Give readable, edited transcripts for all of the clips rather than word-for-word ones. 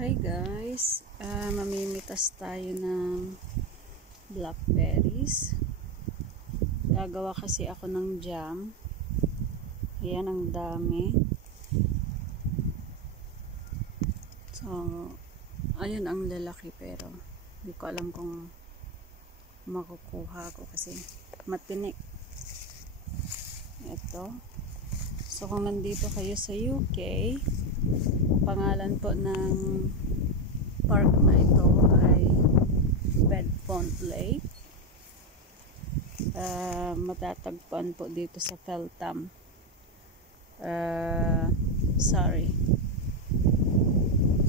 Hi guys, mamimitas tayo ng blackberries. Gagawa kasi ako ng jam. Ayan, ang dami. So, ayun ang lalaki pero hindi ko alam kung makukuha ko kasi matinik. Ito. So, kung nandito kayo sa UK, pangalan po ng park na ito ay Bedfont Lake. Matatagpuan po dito sa Feltham. Sorry.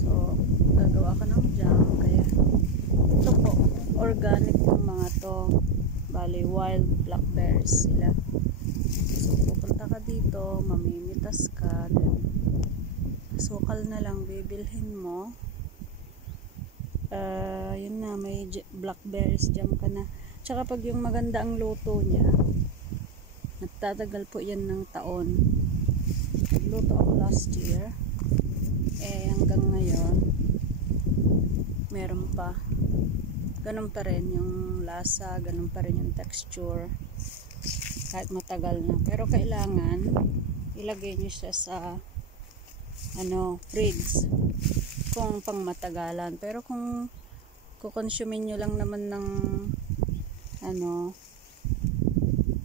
So, gagawa ko ng jam. Kaya, ito po, organic yung mga to. Bali, wild blackberries sila. So, pupunta ka dito, mamimitas ka, then sukal na lang bibilhin mo. Yun na, may blackberries jam ka na. Tsaka pag yung maganda ang luto niya, nagtatagal po yan ng taon. Nagluto ako last year, hanggang ngayon meron pa, ganun pa rin yung lasa, ganun pa rin yung texture kahit matagal na. Pero kailangan ilagay nyo siya sa fridge kung pang matagalan. Pero kung kukonsumin nyo lang naman ng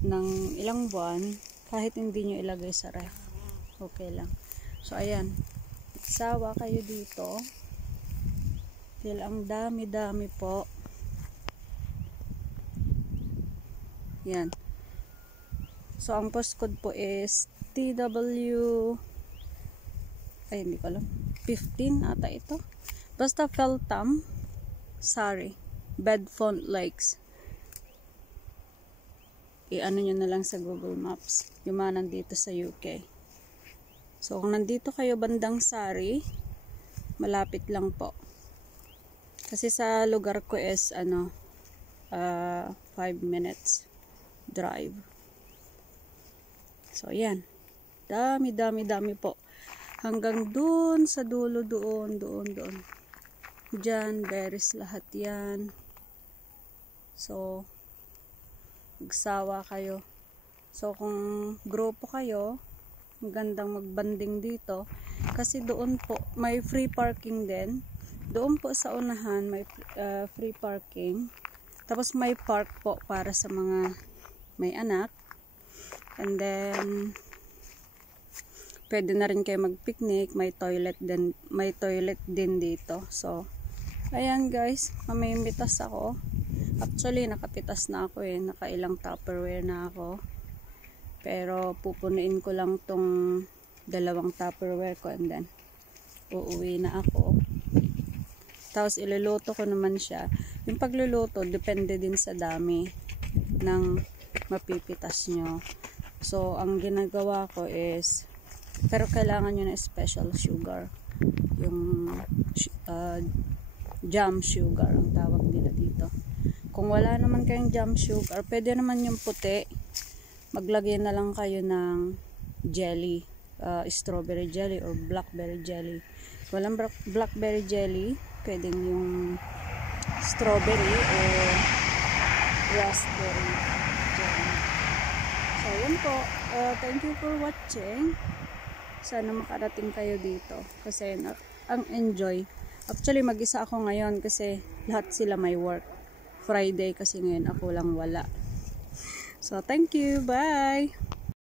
ng ilang buwan, kahit hindi nyo ilagay sa ref, okay lang. So ayan, sawa kayo dito dahil ang dami-dami po. Yan. So ang postcode po is TW hindi ko alam, 15 ata ito. Basta Feltham, sorry, Bedfont Lakes. I-ano nyo na lang sa Google Maps yung mga nandito sa UK. So kung nandito kayo bandang Surrey, malapit lang po. Kasi sa lugar ko is 5 minutes drive. So yan, dami po. Hanggang doon sa dulo, doon. Diyan, berries lahat yan. So, magsawa kayo. So, kung grupo kayo, magandang magbanding dito. Kasi doon po, may free parking din. Doon po sa unahan, may free parking. Tapos may park po para sa mga may anak. And then, pwede na rin kayo mag-picnic, may toilet din dito. So, ayan guys, mamimitas ako. Actually, nakapitas na ako nakailang Tupperware na ako. Pero, pupunuin ko lang tong 2 Tupperware ko and then, uuwi na ako. Tapos, iluluto ko naman siya. Yung pagluluto, depende din sa dami ng mapipitas nyo. So, ang ginagawa ko is, pero kailangan nyo na special sugar. Yung jam sugar ang tawag nila dito. Kung wala naman kayong jam sugar, pwede naman yung puti. Maglagay na lang kayo ng jelly. Strawberry jelly or blackberry jelly. Kung walang blackberry jelly, pwedeng yung strawberry or raspberry jelly. So, yun po. Thank you for watching. Sana makarating kayo dito kasi ang enjoy. Actually, mag-isa ako ngayon kasi lahat sila may work. Friday kasi ngayon ako lang wala. So, thank you. Bye!